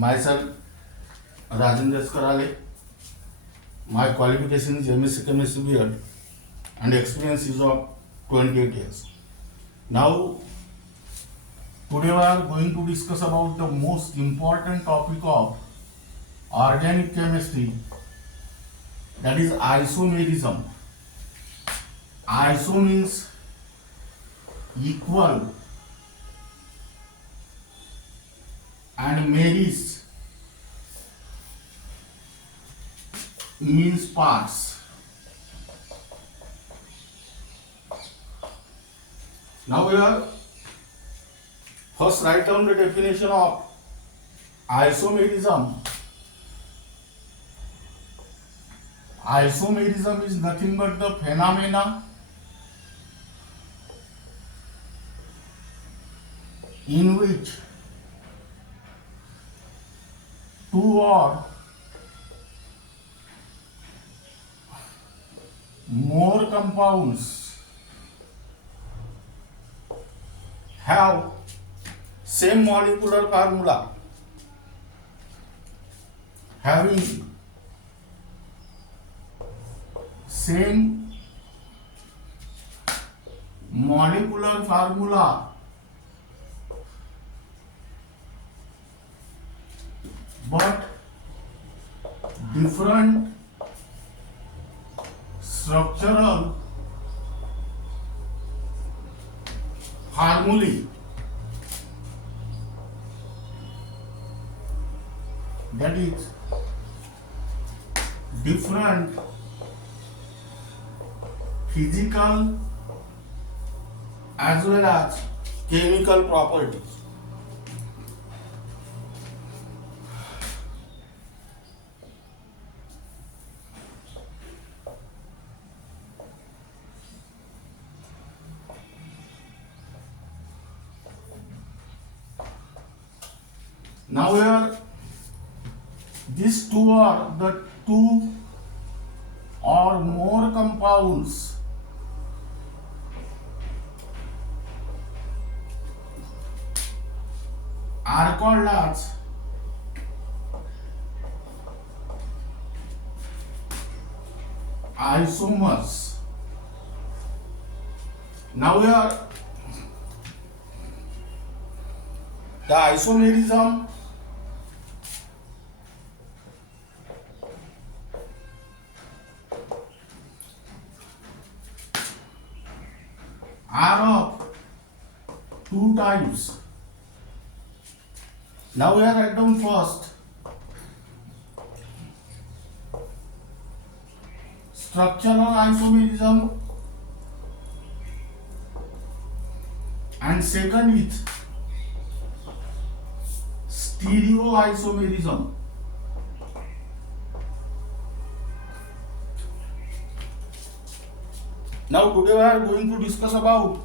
Myself Rajendra Karale. My qualification is MSc Chemistry B.Ed and experience is of 28 years. Now, today we are going to discuss about the most important topic of organic chemistry, that is isomerism. Iso means equal and meris means parts. Now we are first write down the definition of isomerism. Isomerism is nothing but the phenomena in which two or more compounds have same molecular formula, having same molecular formula but different structural formulae, that is different physical as well as chemical properties. Now here these two are the two or more compounds are called as isomers. Now here the isomerism are of two types. Now we are write down first structural isomerism and second is stereoisomerism. Now today we are going to discuss about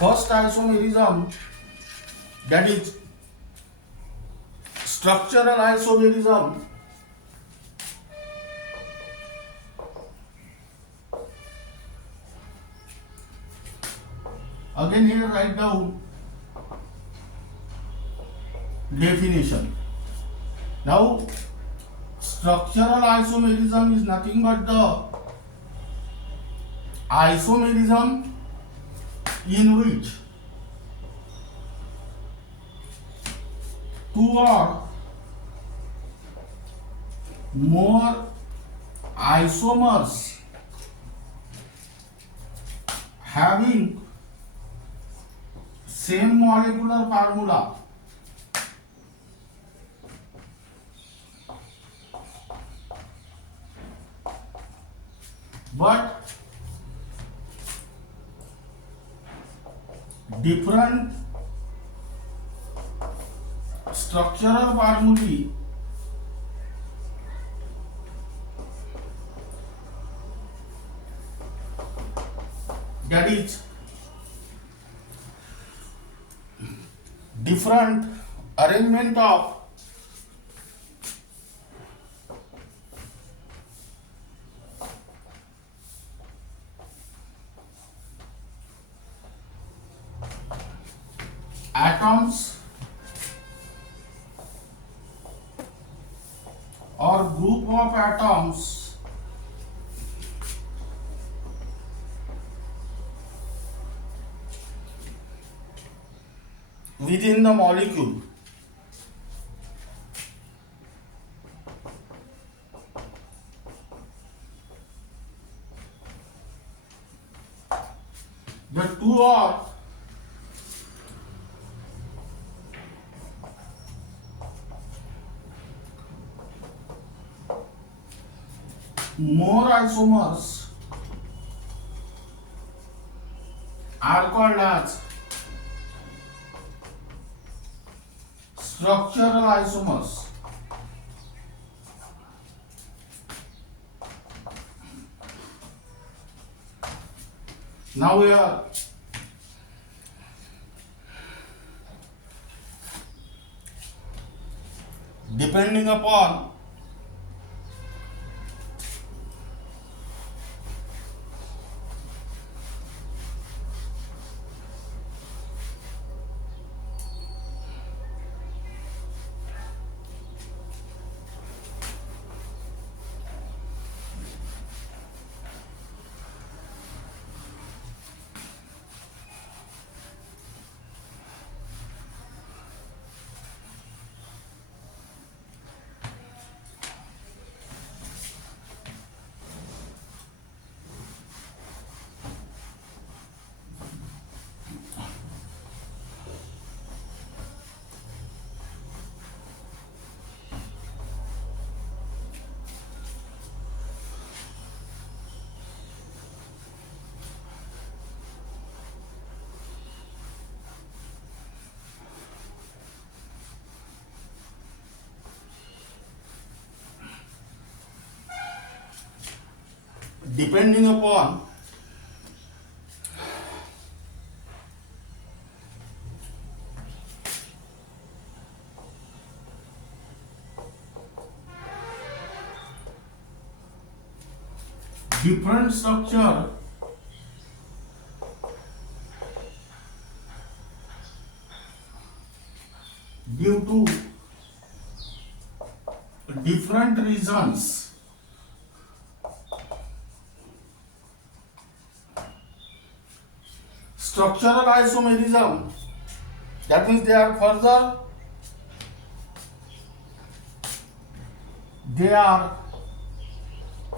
first isomerism, that is structural isomerism. Again here write down definition. Now structural isomerism is nothing but the isomerism in which two or more isomers having same molecular formula but different structural formulae that is different arrangement of atoms or group of atoms within the molecule the two are more isomers are called as structural isomers. Now we are depending upon depending upon different structure due to different reasons. Structural isomerism, that means they are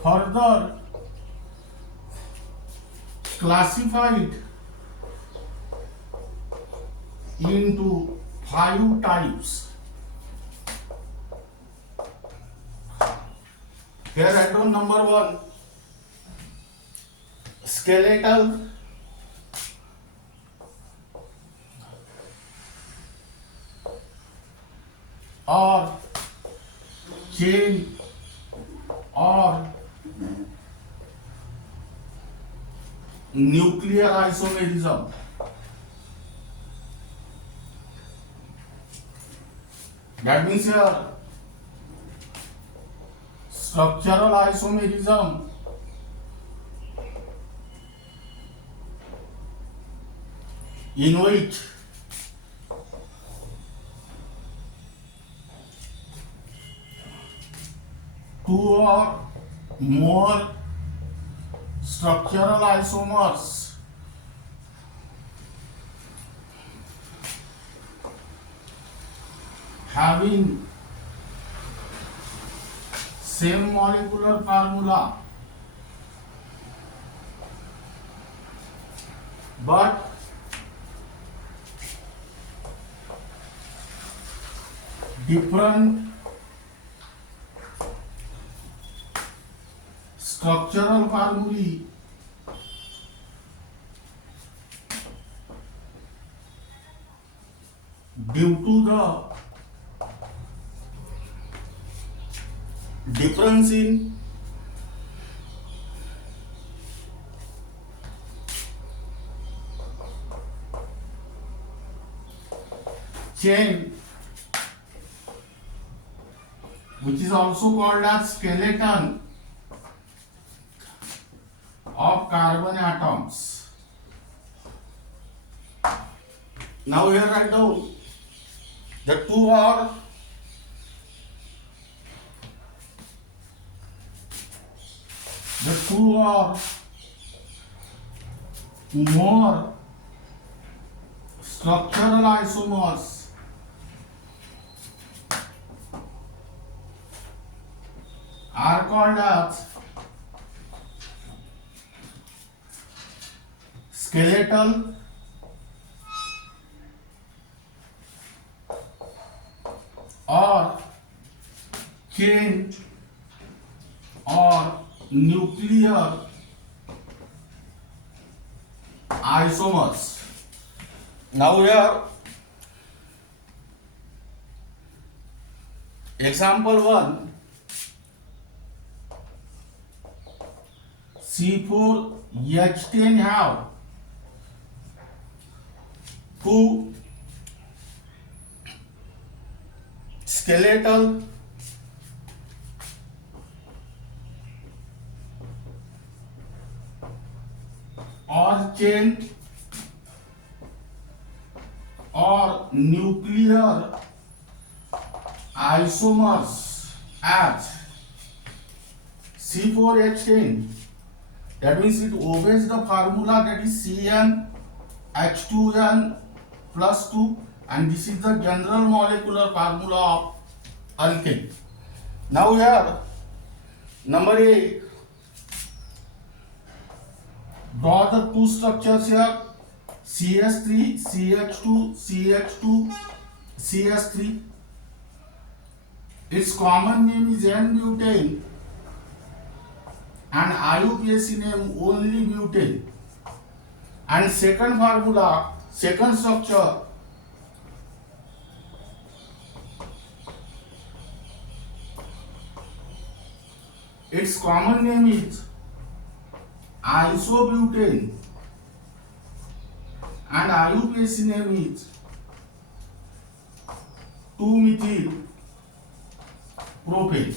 further classified into 5 types. Here I draw number 1, skeletal, or chain, or nuclear isomerism. That means here structural isomerism in which two or more structural isomers having same molecular formula but different structural formulae due to the difference in chain, which is also called as skeleton of carbon atoms. Now here write down the two are the two or more structural isomers are called as skeletal or chain or nuclear isomers. Now here example 1, C4H10 have two skeletal or chain or nuclear isomers as C4H10. That means it obeys the formula, that is CnH2n plus 2, and this is the general molecular formula of alkane. Now here number 8, draw the two structures here, CH3, CH2, CH2, CH3. Its common name is N-butane and IUPAC name only butane. And second formula, second structure, its common name is isobutane and IUPAC name is 2-methyl propane.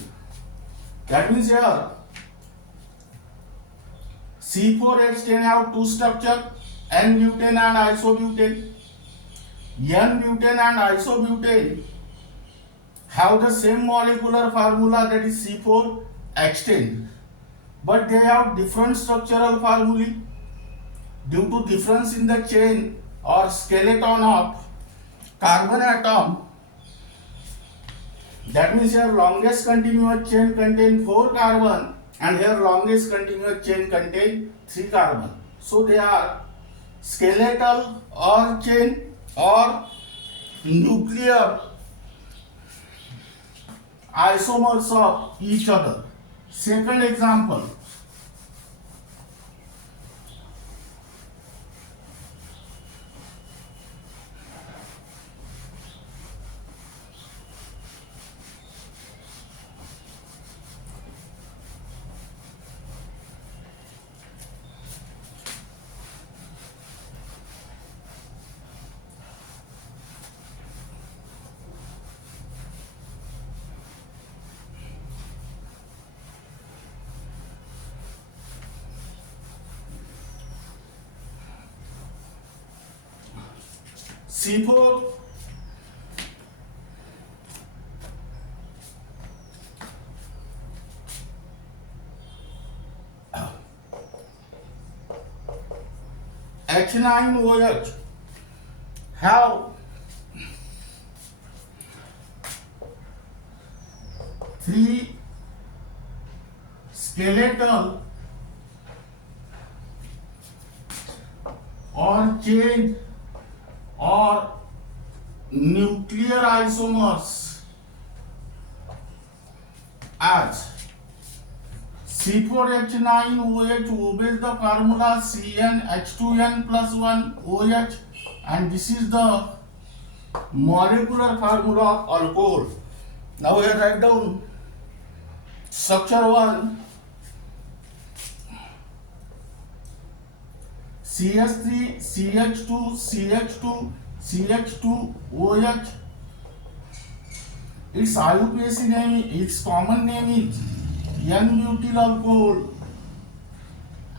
That means here C4H10 have two structure, N-butane and isobutane. N-butane and isobutane have the same molecular formula, that is C4H10, but they have different structural formulae due to difference in the chain or skeleton of carbon atom. That means here longest continuous chain contain 4 carbon and here longest continuous chain contain 3 carbon. So they are skeletal or chain or nuclear isomers of each other. Second example, C4 H9OH have 3 skeletal or chain or nuclear isomers as C4H9OH obeys the formula CnH2n plus 1 OH, and this is the molecular formula of alcohol. Now here write down structure 1, CH3, CH2, CH2, CH2, OH. Its IUPAC name, its common name is N-butyl alcohol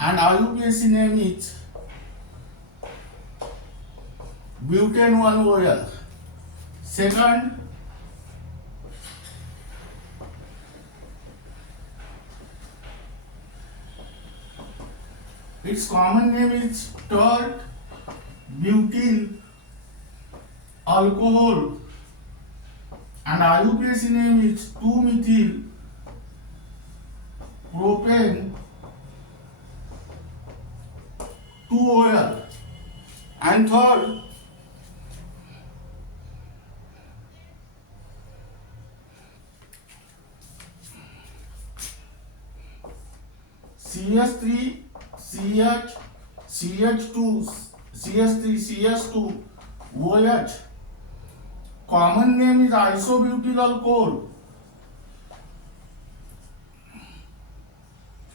and IUPAC name is butane 1-OL. Second, its common name is tert butyl alcohol and IUPAC name is 2-methyl propane 2-OL. And third, CS3 CH CH2 CS3 CH2 OH, common name is isobutyl alcohol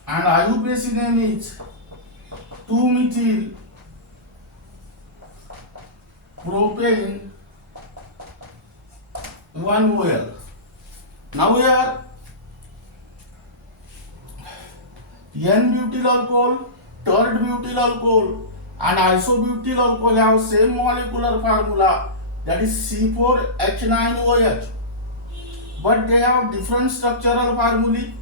and IUPAC name is 2-methyl propane 1-OL. Now here N-butyl alcohol, tert butyl alcohol and isobutyl alcohol have same molecular formula, that is C4H9OH, but they have different structural formulae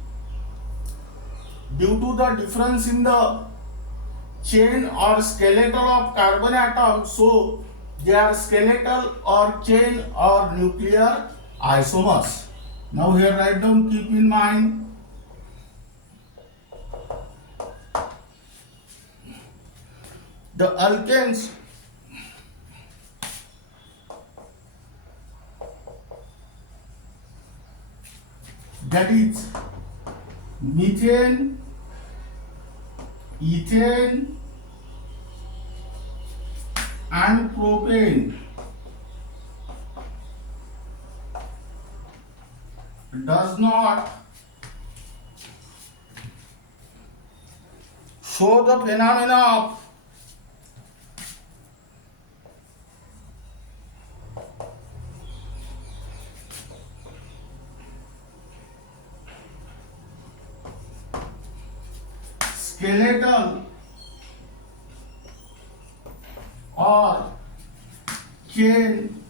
due to the difference in the chain or skeletal of carbon atom. So they are skeletal or chain or nuclear isomers. Now here write down, keep in mind the alkanes that is methane, ethane and propane does not show the phenomena of skeletal or chain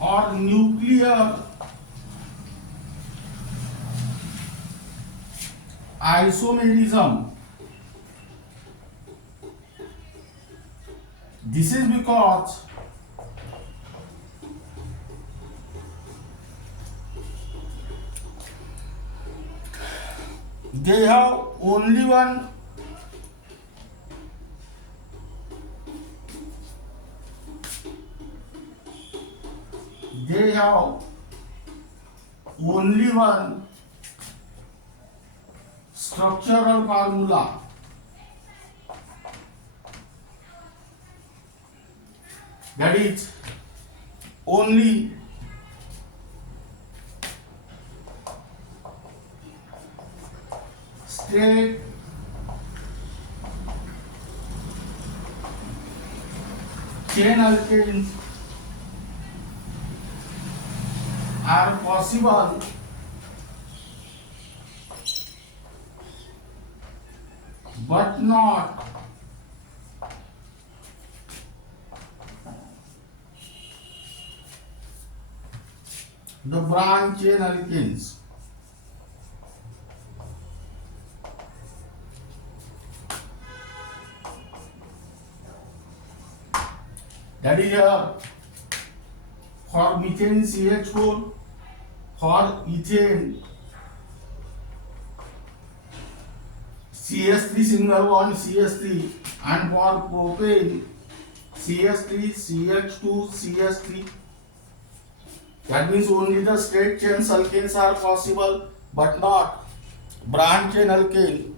or nuclear isomerism. This is because they have only one structural formula, that is only straight chain alkanes are possible, but not the branch chain alkanes. That is for methane CH4, for ethane CS3 single bond CS3, and for propane CS3 CH2 CS3. That means only the straight chain alkanes are possible, but not branch chain alkane.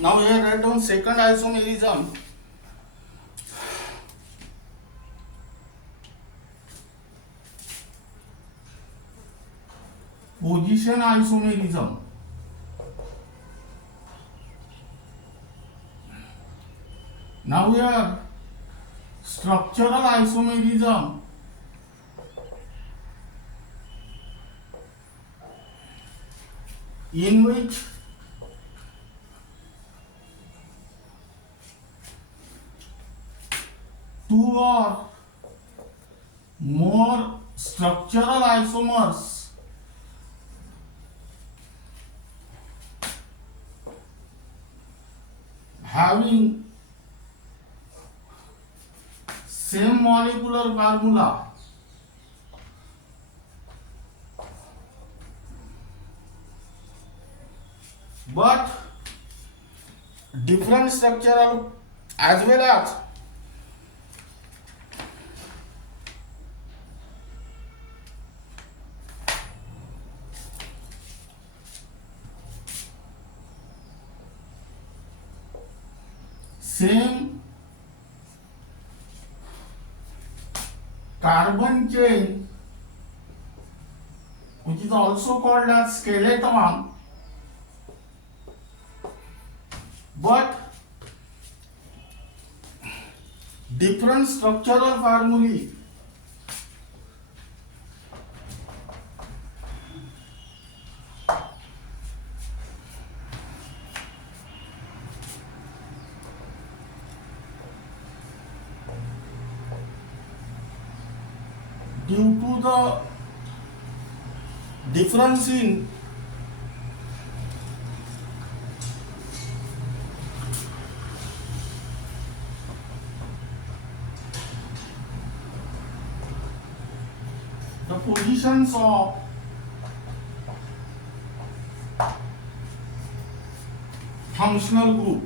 Now here write down second isomerism. Position isomerism. Now here structural isomerism. In which two or more structural isomers having same molecular formula but different structural as well as same carbon chain, which is also called as skeleton, but different structural formulae. Due to the difference in the positions of functional group,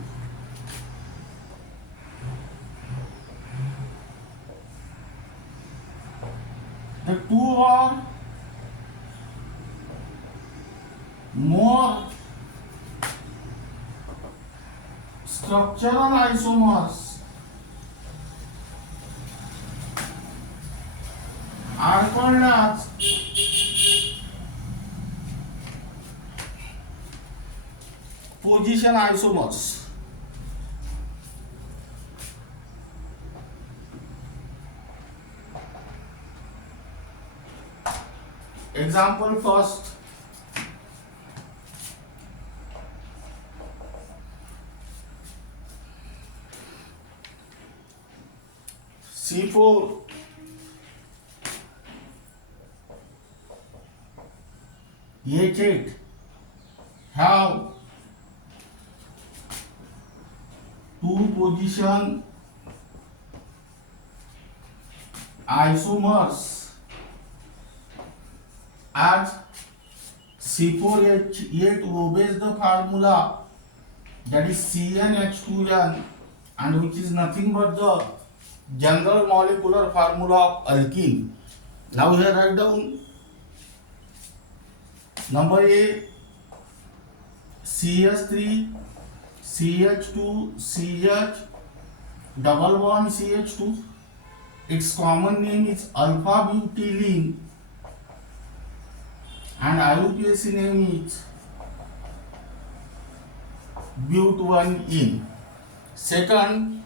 the two or more structural isomers are called as position isomers. Example first. C4 H8 have two position isomers as C4H8 obeys the formula that is CnH2n, and which is nothing but the general molecular formula of alkene. Now here write down number A, CH3 CH2 CH double bond CH2. Its common name is alpha butylene and IUPAC name is but1ene. Second,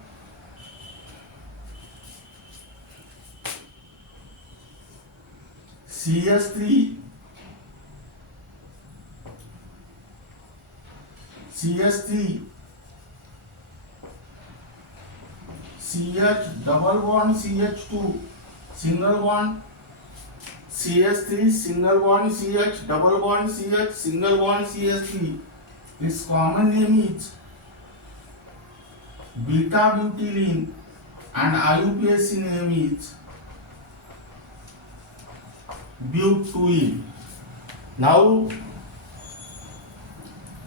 CH3 CH3 CH double bond CH2 single bond, CH3 single bond CH double bond CH single bond CH3. Its common name is beta butylene and IUPAC name is but2ene. Now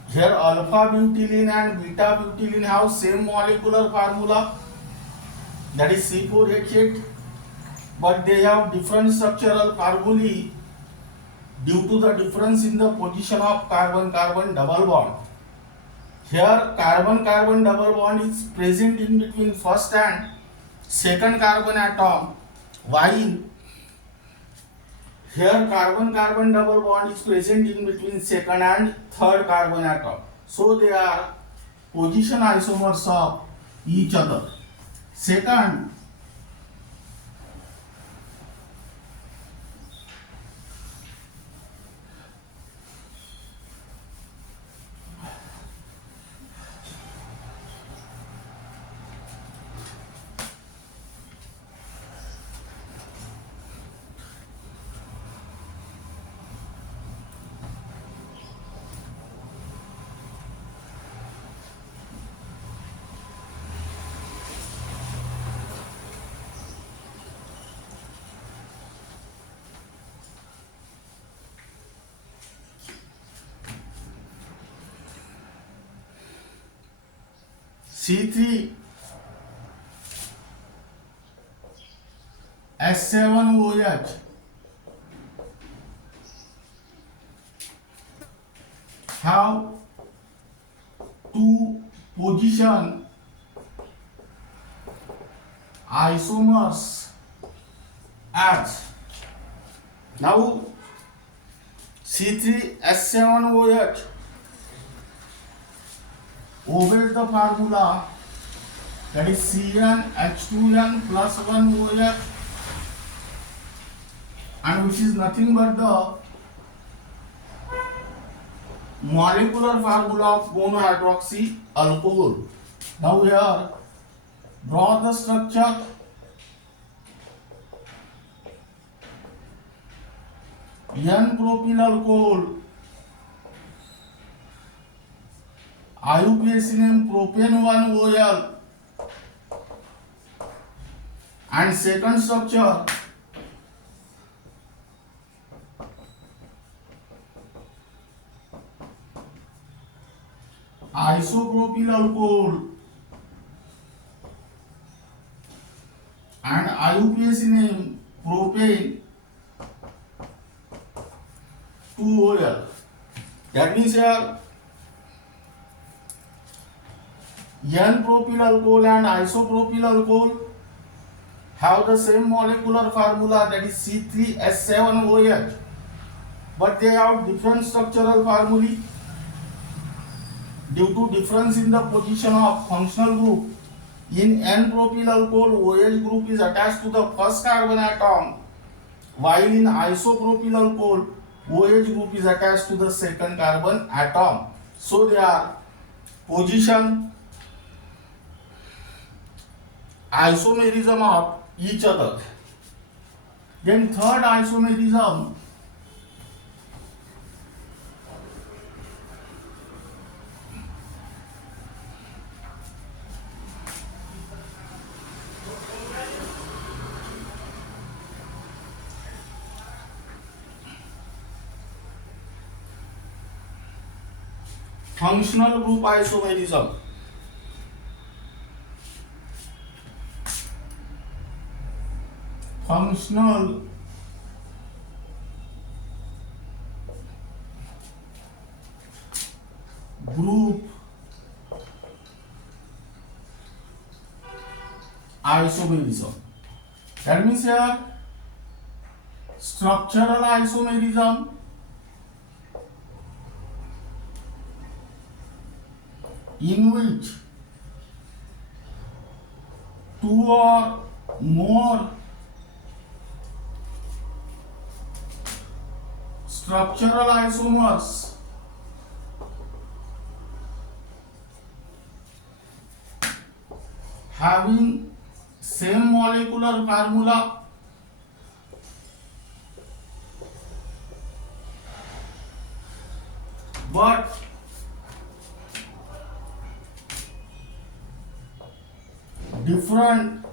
here alpha butylene and beta butylene have same molecular formula, that is C4H8, but they have different structural formulae due to the difference in the position of carbon-carbon double bond. Here carbon-carbon double bond is present in between first and second carbon atom, while here carbon-carbon double bond is present in between second and third carbon atom. So they are position isomers of each other. Second, C3H7OH have two position isomers as. Now C3H7OH obeys the formula, that is CnH2n plus 1 OH, and which is nothing but the molecular formula of monohydroxy alcohol. Now here draw the structure. N-propyl alcohol, IUPAC name propane 1 OL, and second structure isopropyl alcohol and IUPAC name propane 2 OL. That means here N-propyl alcohol and isopropyl alcohol have the same molecular formula, that is C3H7OH, but they have different structural formulae due to difference in the position of functional group. In N-propyl alcohol, OH group is attached to the first carbon atom, while in isopropyl alcohol, OH group is attached to the second carbon atom. So they are position isomerism of each other. Then third isomerism, functional group isomerism. Functional group isomerism. That means here structural isomerism, in which two or more structural isomers having same molecular formula but different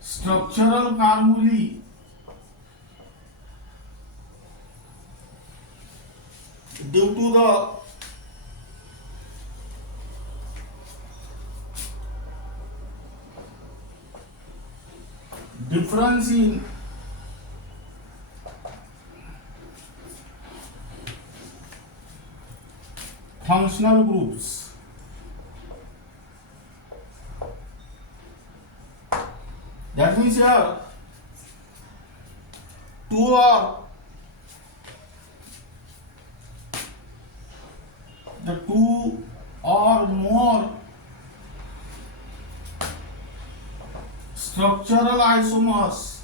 structural formulae due to the difference in functional groups. That means here two or the two or more structural isomers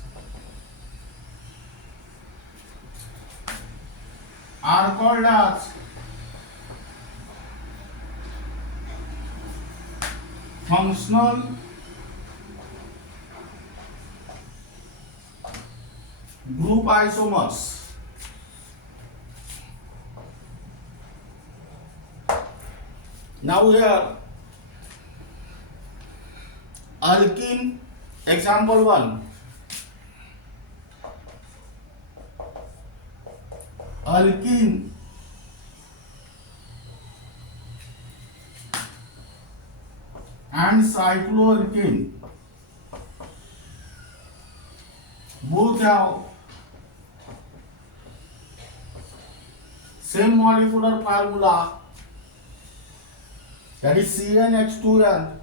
are called as functional group isomers. Now here alkene, example 1. Alkene and cycloalkane both have same molecular formula, that is CnH2n,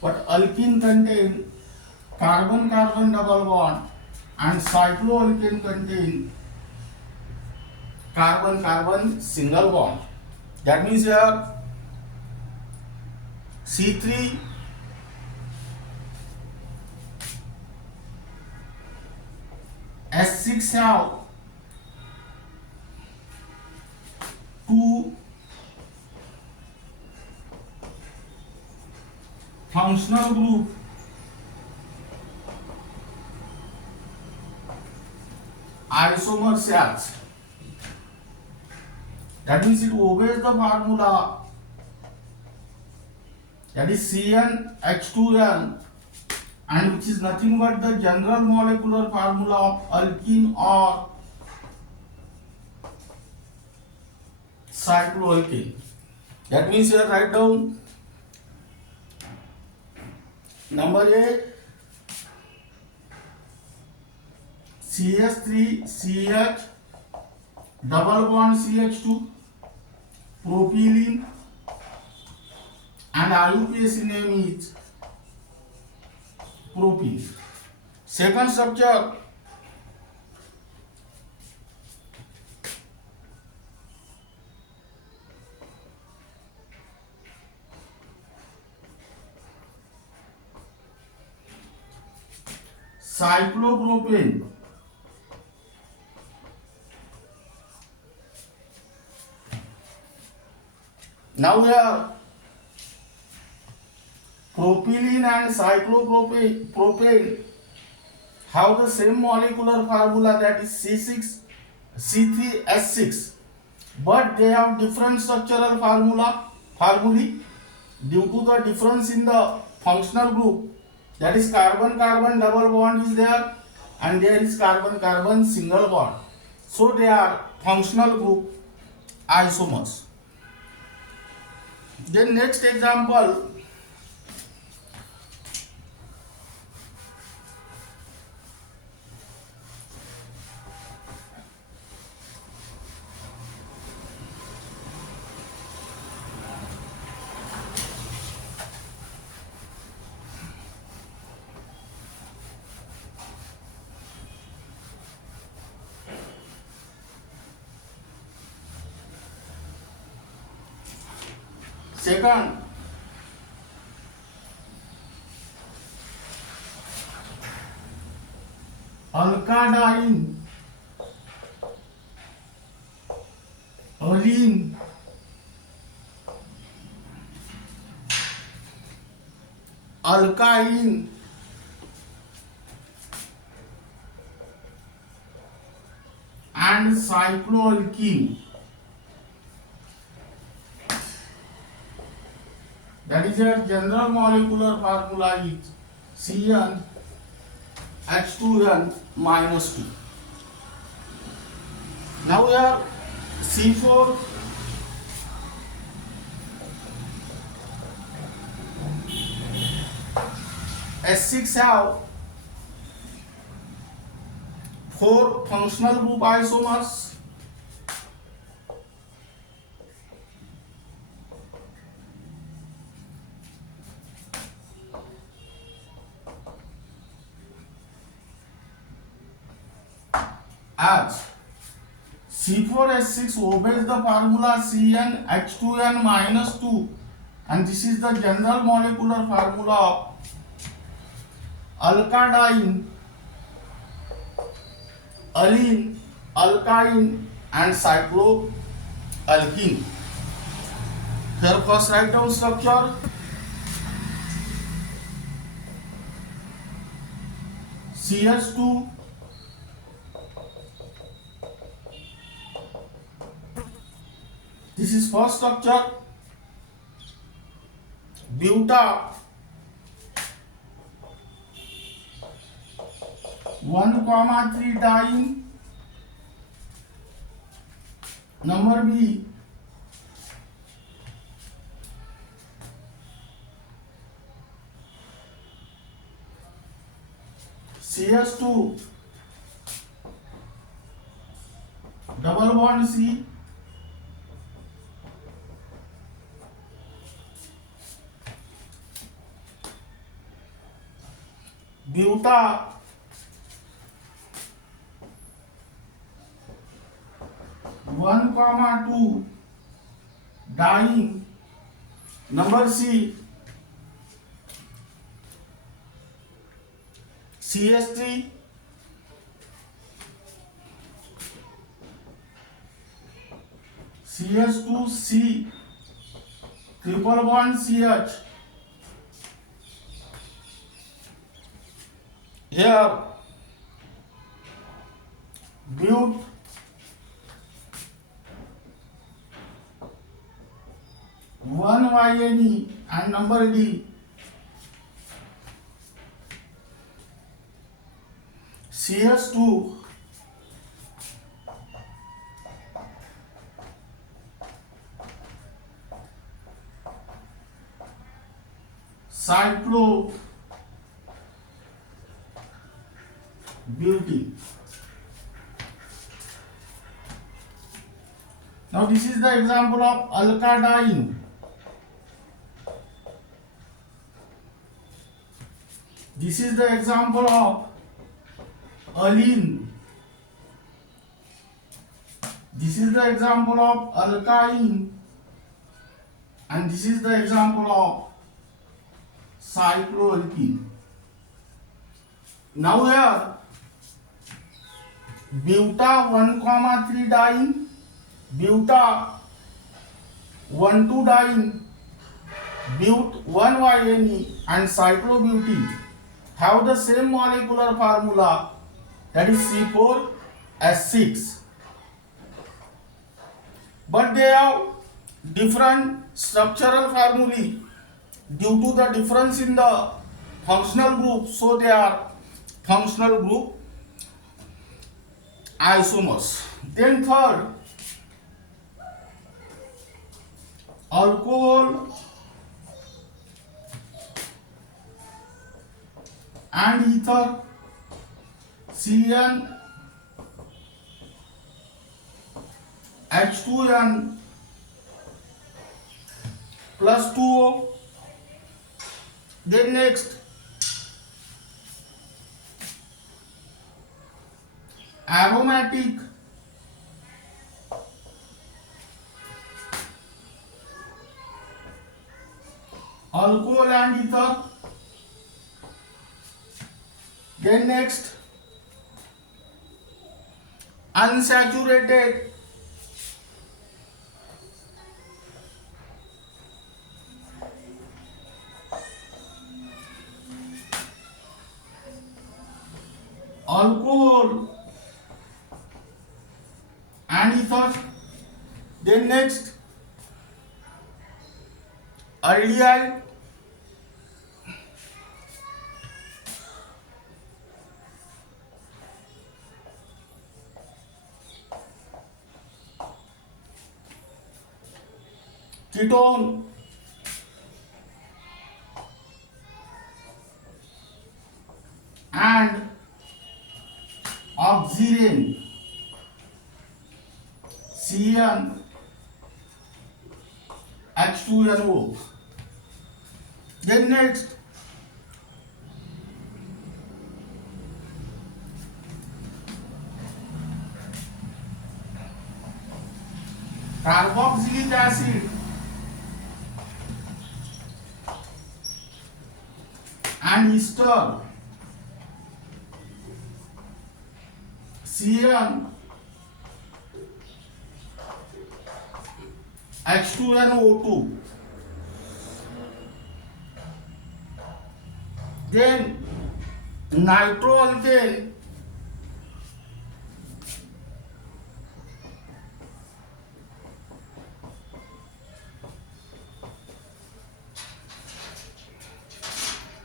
but alkene contain carbon-carbon double bond and cycloalkane contain carbon-carbon single bond. That means here C3 S6 have two functional group isomer sets. That means it obeys the formula, that is CnH2n, and which is nothing but the general molecular formula of alkene or cycloalkane. That means here write down number A, CH3 CH double bond CH2 propylene, and IUPAC name is propene. Second structure cyclopropane. Now here propylene and cyclopropane have the same molecular formula, that is C3H6, but they have different structural formulae due to the difference in the functional group, that is carbon-carbon double bond is there and there is carbon-carbon single bond. So they are functional group isomers. Then next example, second alkadine, alene, alkyne, and cycloalkene. That is your general molecular formula is CnH2n minus 2. Now we have C4 S6 have 4 functional group isomers as C4H6 obeys the formula CnH2n minus 2, and this is the general molecular formula of alkadiene, alene, alkyne and cycloalkene. Here first write down structure. CH2 this is first structure. Buta 1,3 diene. Number B CH2 double bond C, buta 1,2 diene. Number C CH3 CH2C triple bond CH. Here but 1YNE and number D. CH2 cyclobutene. Now this is the example of alkadiene. This is the example of alene. This is the example of alkyne, and this is the example of cycloalkene. Now here buta 1,3 diene, buta 1,2 diene, but 1YNE and cyclobutene have the same molecular formula, that is C4H6, but they have different structural formulae due to the difference in the functional group, so they are functional group isomers. Then third, alcohol and ether, CN H2n plus 2O. Then next aromatic alcohol and ether. Then next unsaturated alcohol and ether. Then next aldehyde, ketone, and oxirane, CN H2NO. Then next carboxylic acid and ester CN H2NO2. Then nitroalkane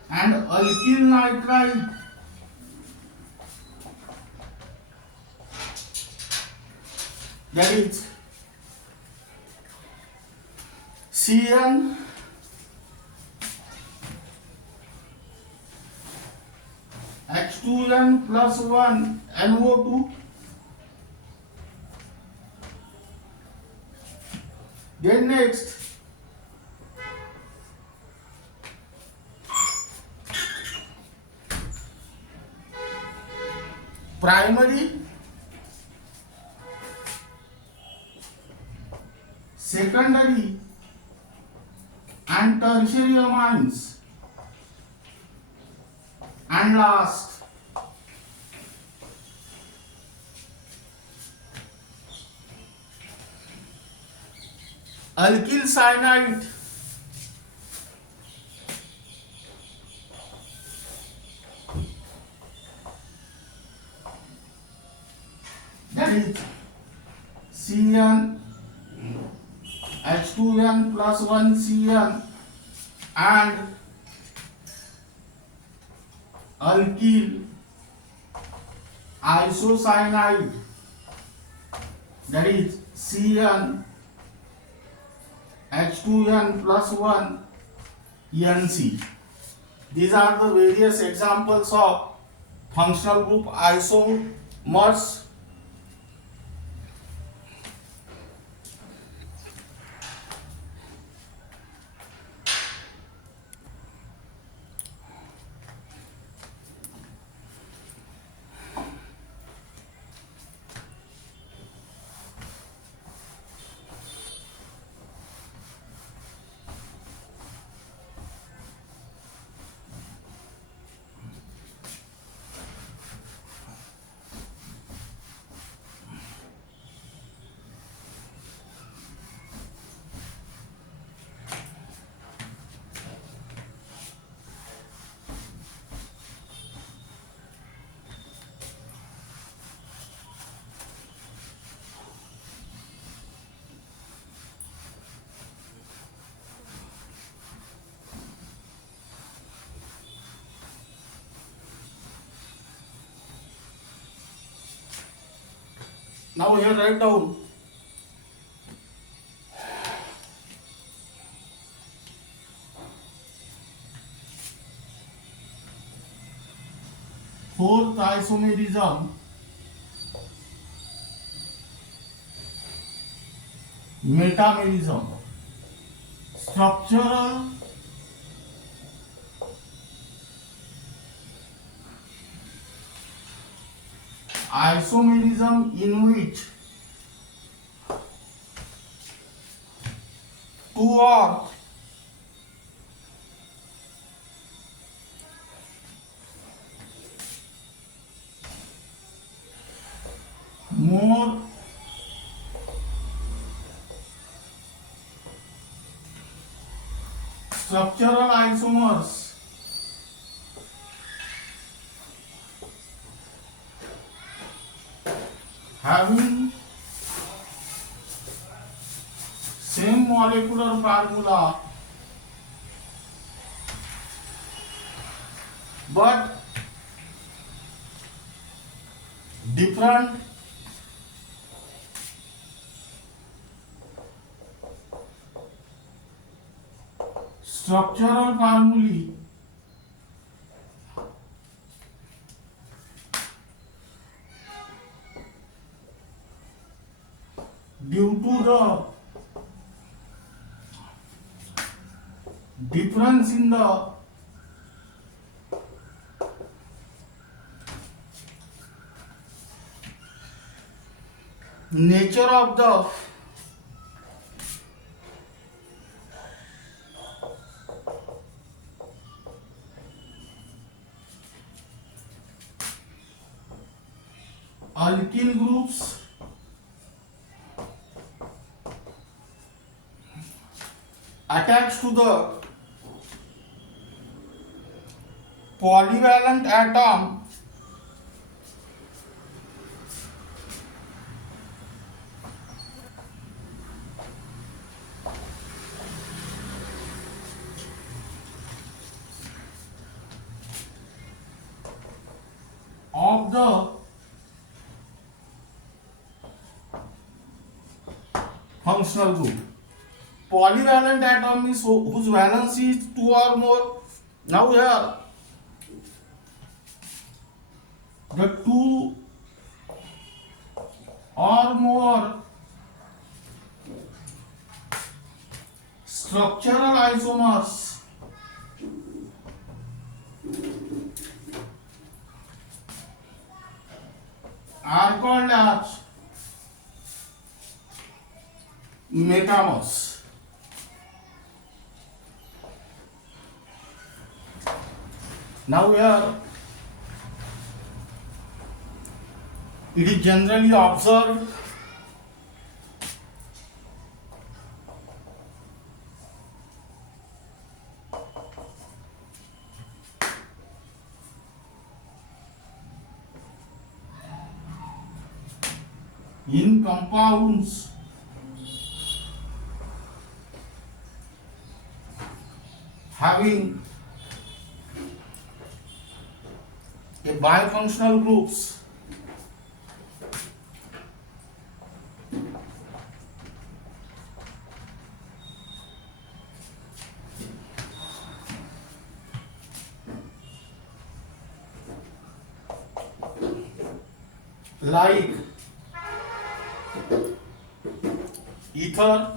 and alkyl nitride that is CN H2N plus 1 NO2. Then next primary, secondary and tertiary amines, and last alkyl cyanide that is CN H2N plus 1 CN and alkyl isocyanide that is CN H2N plus 1 NC. These are the various examples of functional group isomers. Now here write down fourth isomerism, metamerism, structural isomerism in which two or more structural isomers having same molecular formula but different structural formulae due to the difference in the nature of the alkyl groups attached to the polyvalent atom of the functional group. Polyvalent atom is whose valency is 2 or more. Now here the 2 or more structural isomers are called as metamers. Now here it is generally observed in compounds having a bifunctional groups like ether,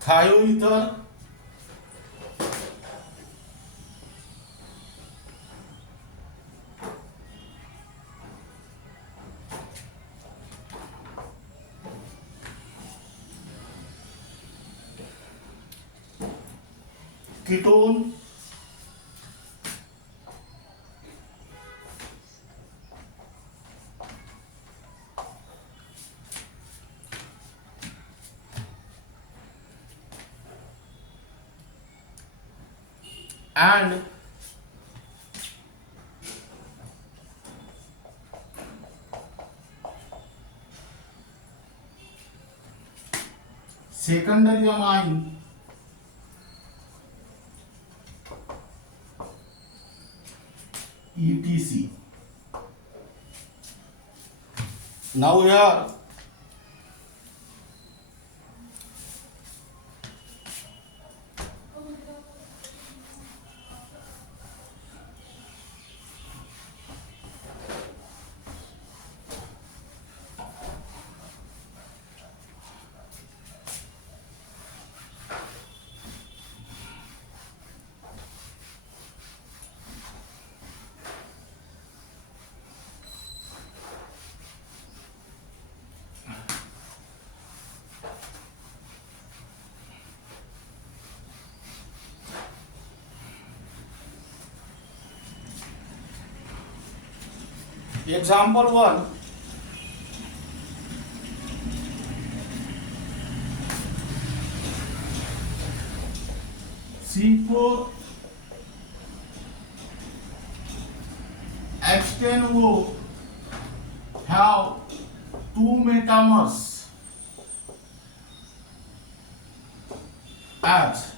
thioether, ketone, and secondary amine etc. Now here example 1, C4 H10O have 2 metamers as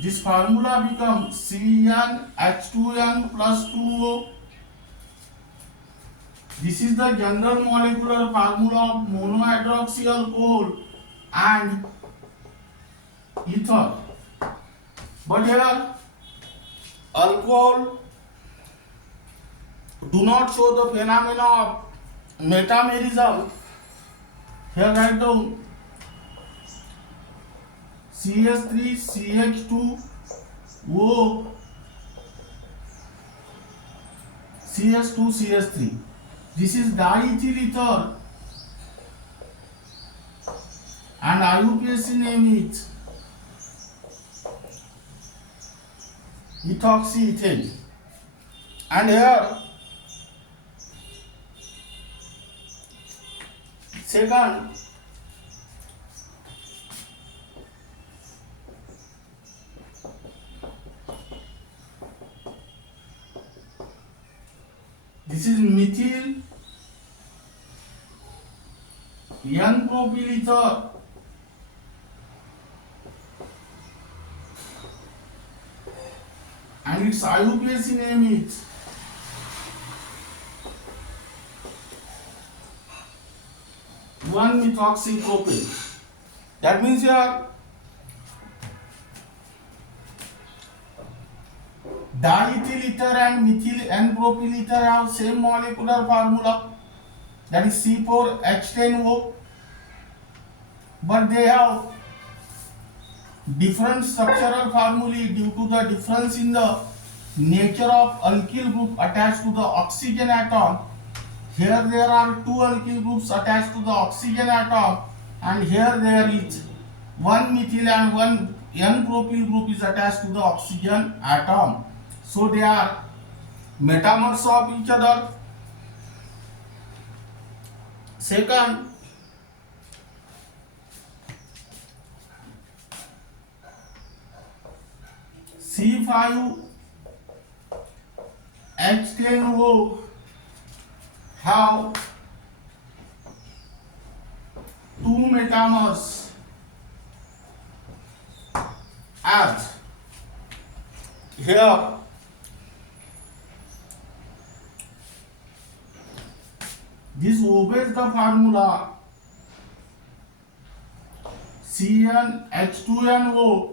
this formula becomes CnH2n plus 2O. This is the general molecular formula of monohydroxy alcohol and ether. But here alcohol do not show the phenomena of metamerism. Here write down CH3 CH2 O CH2 CH3. This is diethyl ether and IUPAC name is ethoxyethane. And here second, this is methyl N-propyl ether and its IUPAC name is (1-methoxypropane). That means here diethyl ether and methyl N-propyl ether have same molecular formula, that is C4H10O, but they have different structural formulae due to the difference in the nature of alkyl group attached to the oxygen atom. Here there are two alkyl groups attached to the oxygen atom, and here there is one methyl and one N-propyl group is attached to the oxygen atom. So they are metamers of each other. Second, C5H10O have two metamers as here this obeys the formula CnH2nO.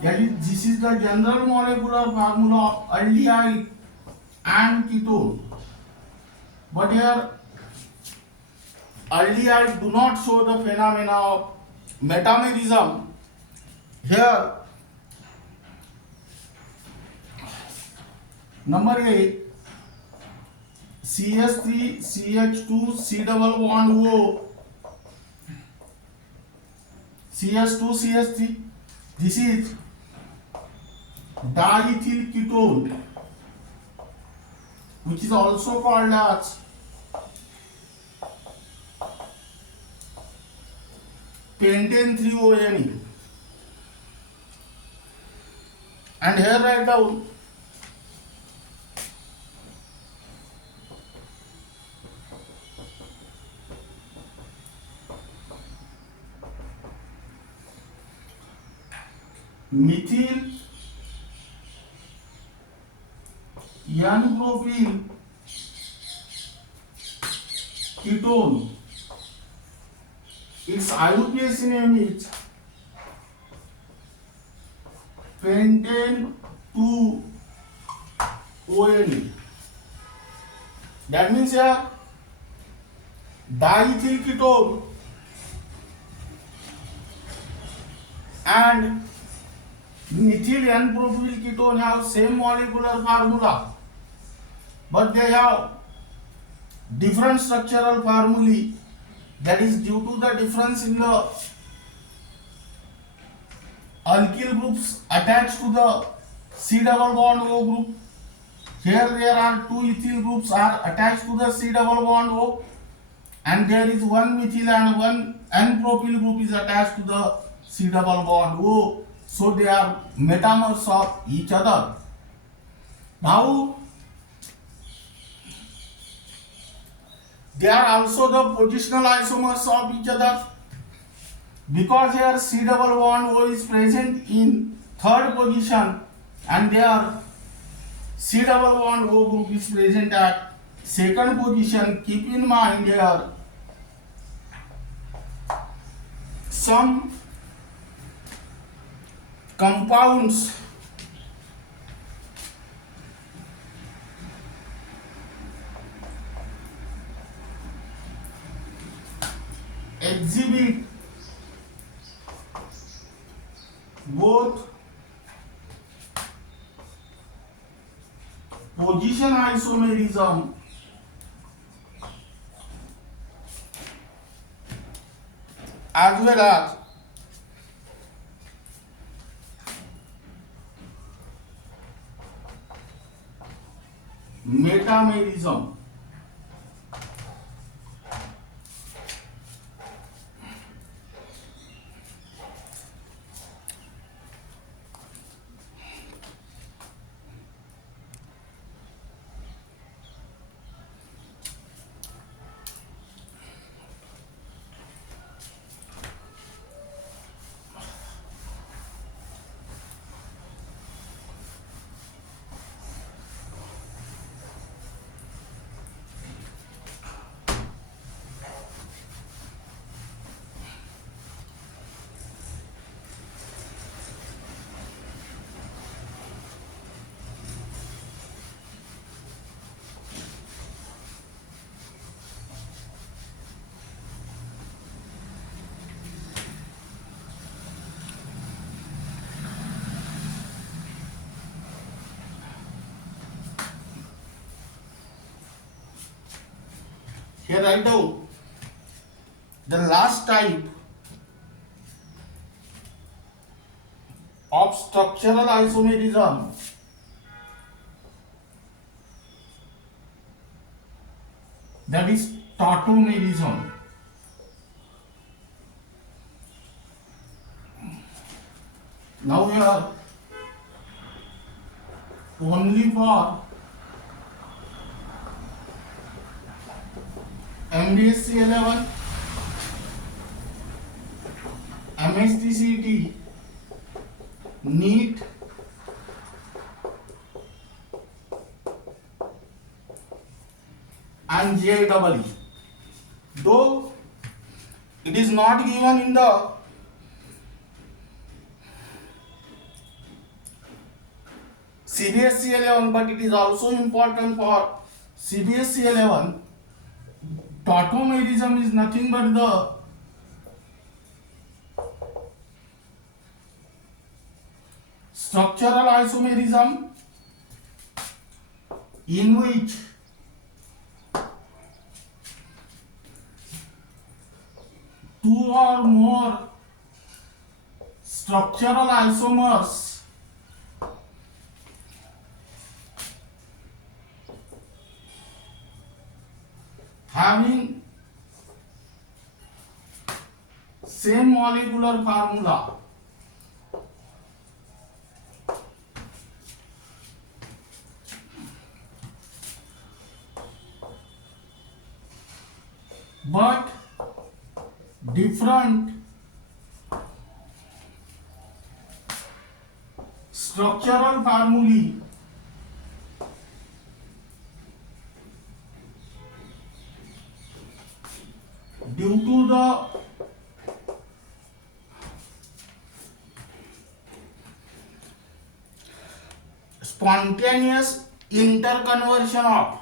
That is, this is the general molecular formula of aldehyde and ketone. But here aldehyde do not show the phenomena of metamerism. Here number 8, CH3 CH2 C double bond O, CH2 CH3, this is diethyl ketone, which is also called as pentane 3-ONE. And here write down methyl N-propyl ketone. Its IUPAC name is pentane 2-ONE. That means here diethyl ketone and methyl N-propyl ketone have same molecular formula, but they have different structural formulae. That is due to the difference in the alkyl groups attached to the C double bond O group. Here there are two ethyl groups are attached to the C double bond O, and there is one methyl and one N-propyl group is attached to the C double bond O. So they are metamers of each other. Now they are also the positional isomers of each other, because here C double bond O is present in third position and their C double bond O group is present at second position. Keep in mind here some compounds exhibit both position transition isomerism as well as metamerism. Here write down the last type of structural isomerism that is tautomerism. Now here only for MBSE 11, MHT-CET, NEET, and JEE. Though it is not given in the CBSE 11, but it is also important for CBSE 11. Tautomerism is nothing but the structural isomerism in which two or more structural isomers having same molecular formula but different structural formulae due to the spontaneous interconversion of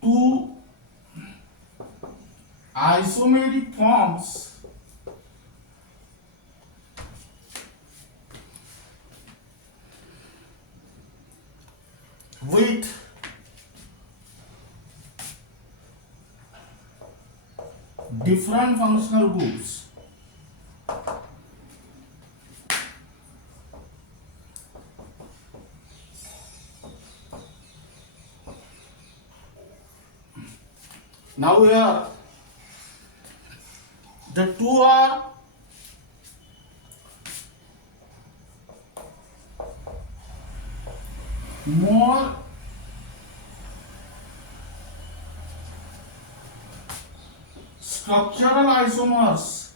two isomeric forms with different functional groups. Now here the two are more structural isomers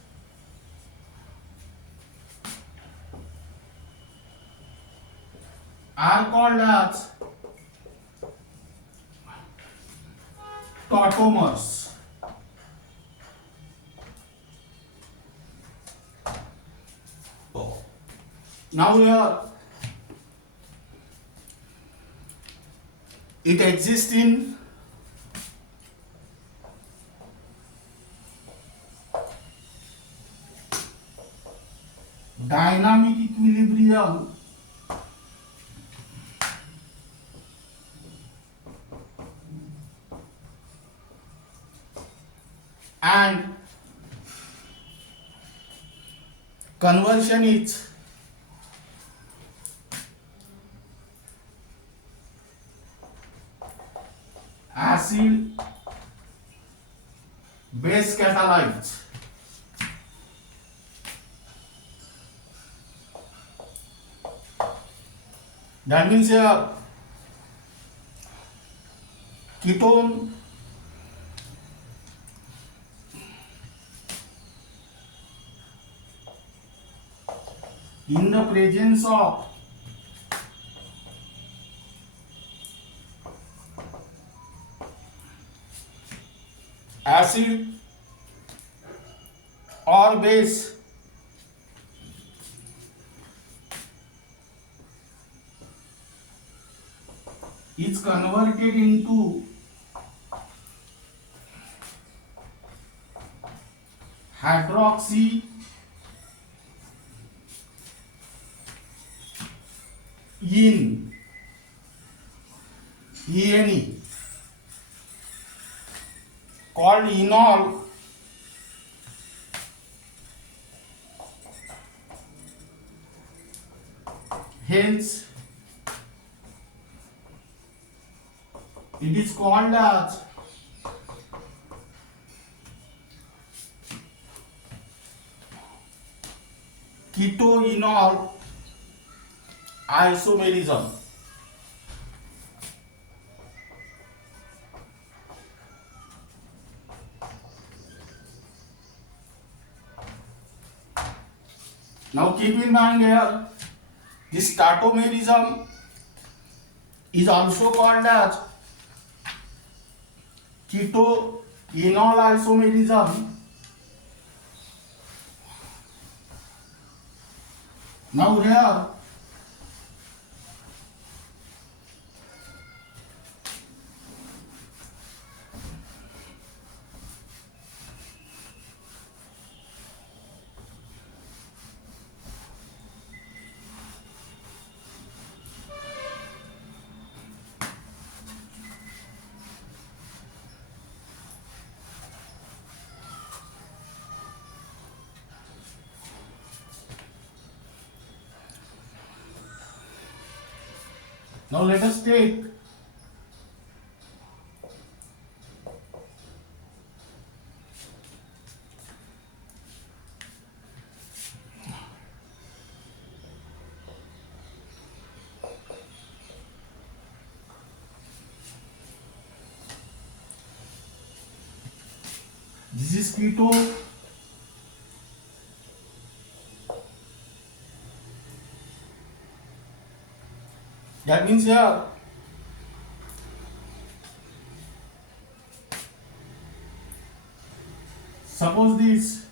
are called as tautomers. Now here It exists in dynamic equilibrium and conversion is acid base catalytes. That means here ketone in the presence of acid or base is converted into hydroxy in ENE called enol. Hence it is called as ketoenol isomerism. Now keep in mind here, this tautomerism is also called as ketoenol isomerism. Now here now let us take this is keto. That means here suppose this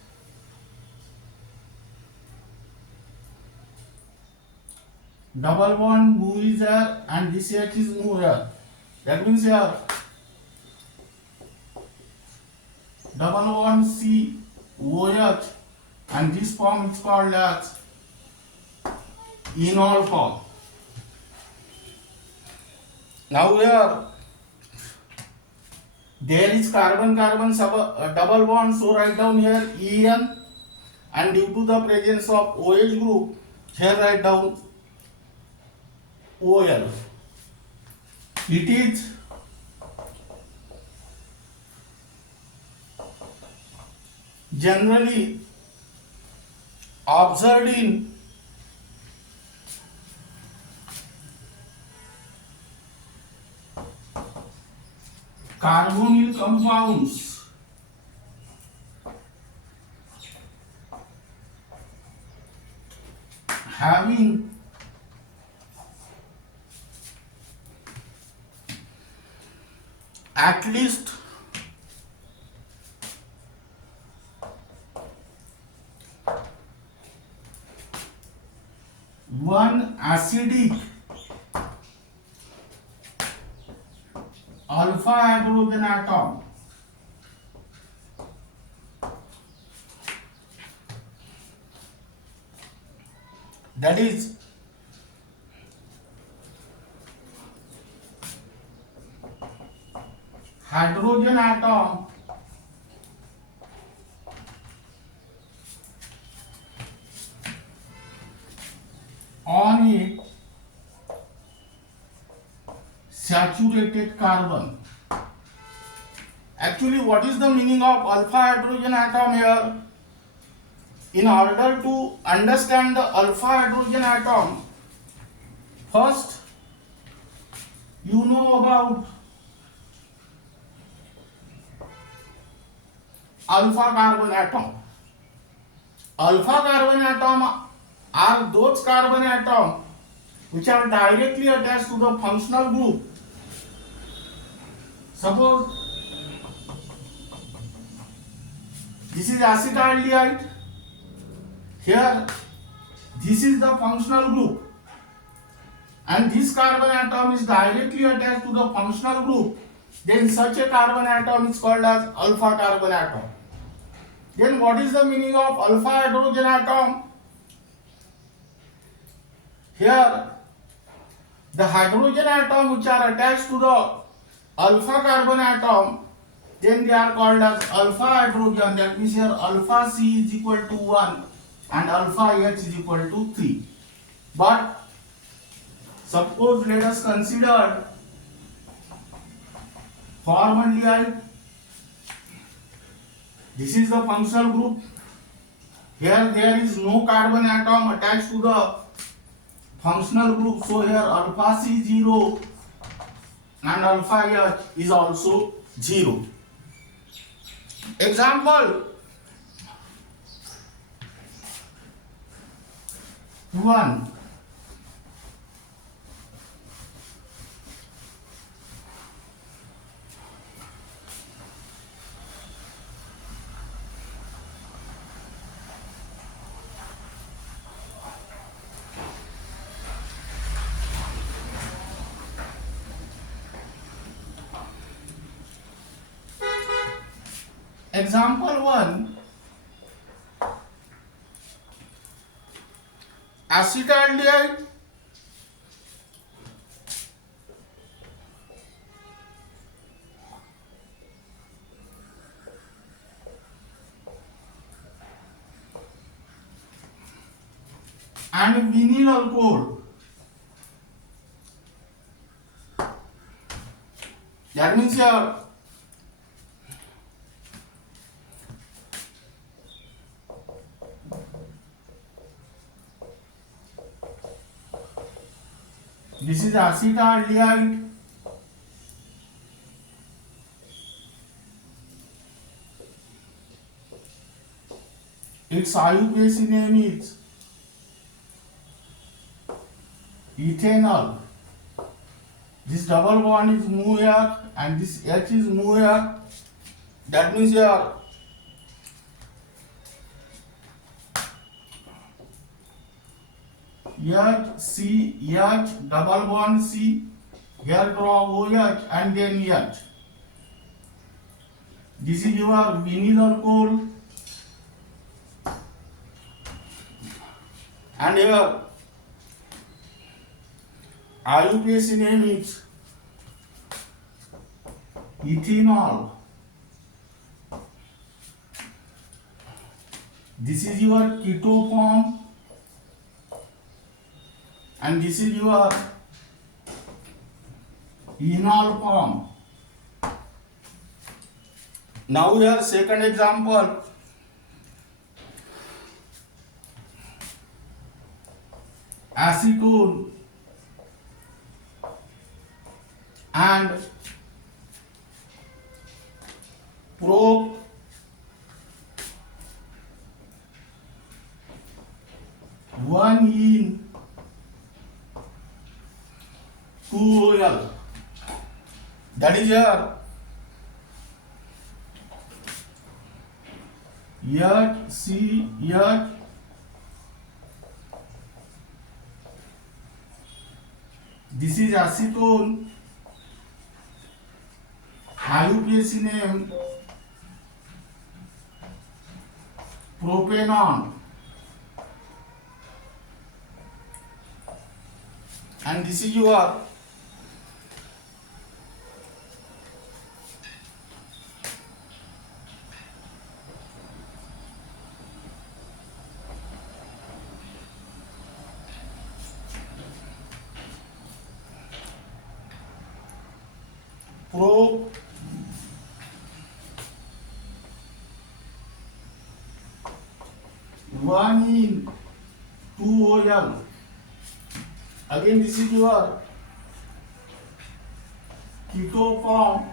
double bond move is here and this H is move here. That means here double bond C OH and this form is called as enol form. Now here there is carbon-carbon double bond, so write down here En, and due to the presence of OH group, here write down OL. It is generally observed in carbonyl compounds having at least one acidic alpha hydrogen atom, that is hydrogen atom on its saturated carbon. Actually, what is the meaning of alpha hydrogen atom here? In order to understand the alpha hydrogen atom, first you know about alpha carbon atom. Alpha carbon atom are those carbon atoms which are directly attached to the functional group. Suppose this is acetaldehyde. Here, this is the functional group, and this carbon atom is directly attached to the functional group. Then such a carbon atom is called as alpha carbon atom. Then what is the meaning of alpha hydrogen atom? Here, the hydrogen atom which are attached to the alpha carbon atom, then they are called as alpha hydrogen. That means here alpha C is equal to 1 and alpha H is equal to 3. But suppose let us consider formaldehyde. This is the functional group. Here there is no carbon atom attached to the functional group. So here alpha C 0 and alpha H is also 0. Example 1. Example 1. Acetaldehyde and vinyl alcohol. That means here this is acetaldehyde its IUPAC name is ethanol. This double bond is mu here and this H is mu here. That means here H C H double bond C, here draw OH and then H. This is your vinyl alcohol, and here IUPAC name is ethanol. This is your keto form and this is your enol form. Now here second example. Acetone and prop one in 2OL. That is here HCH this is acetone IUPAC name propanol, and this is your pro-1-in-2-OL. Again, this is your keto form,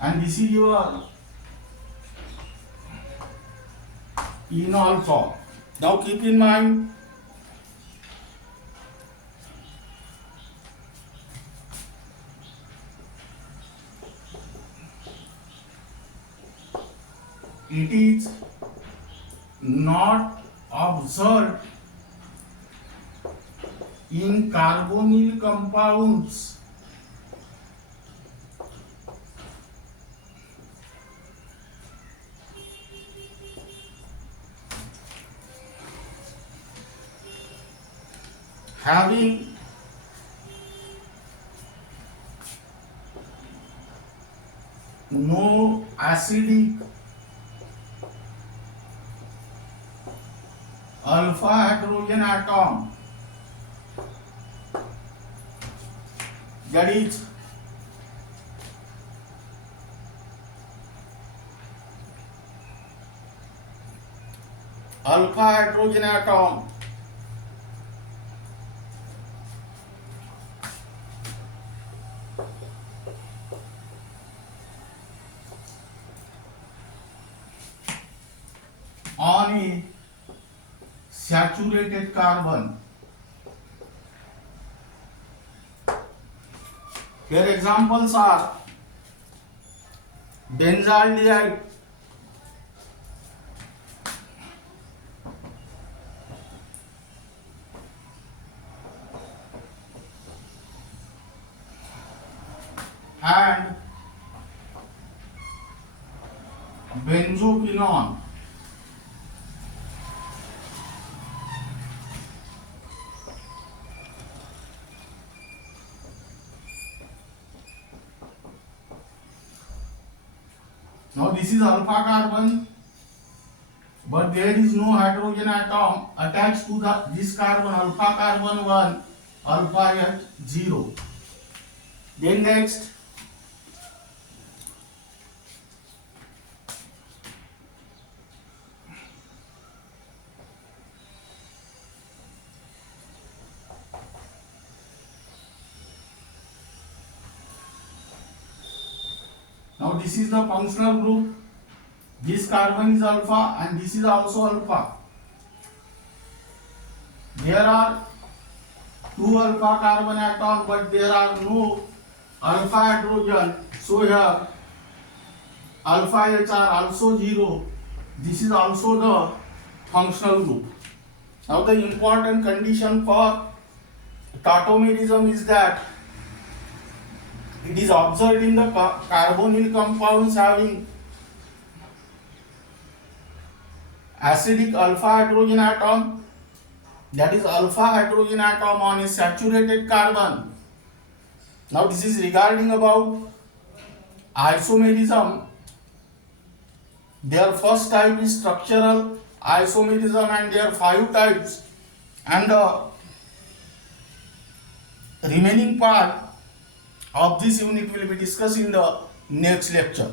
and this is your enol form. Now keep in mind, it is not observed in carbonyl compounds having no acidic alpha hydrogen atom, that is alpha hydrogen atom on a saturated carbon. Here examples are benzaldehyde, and benzoquinone. Now this is alpha carbon, but there is no hydrogen atom attached to this carbon, alpha carbon 1, alpha H 0. Then next, now this is the functional group. This carbon is alpha and this is also alpha. There are two alpha carbon atoms, but there are no alpha hydrogen. So here alpha H are also 0. This is also the functional group. Now the important condition for tautomerism is that it is observed in the carbonyl compounds having acidic alpha hydrogen atom, that is alpha hydrogen atom on a saturated carbon. Now this is regarding about isomerism. Their first type is structural isomerism and there are 5 types, and the remaining part of this unit will be discussed in the next lecture.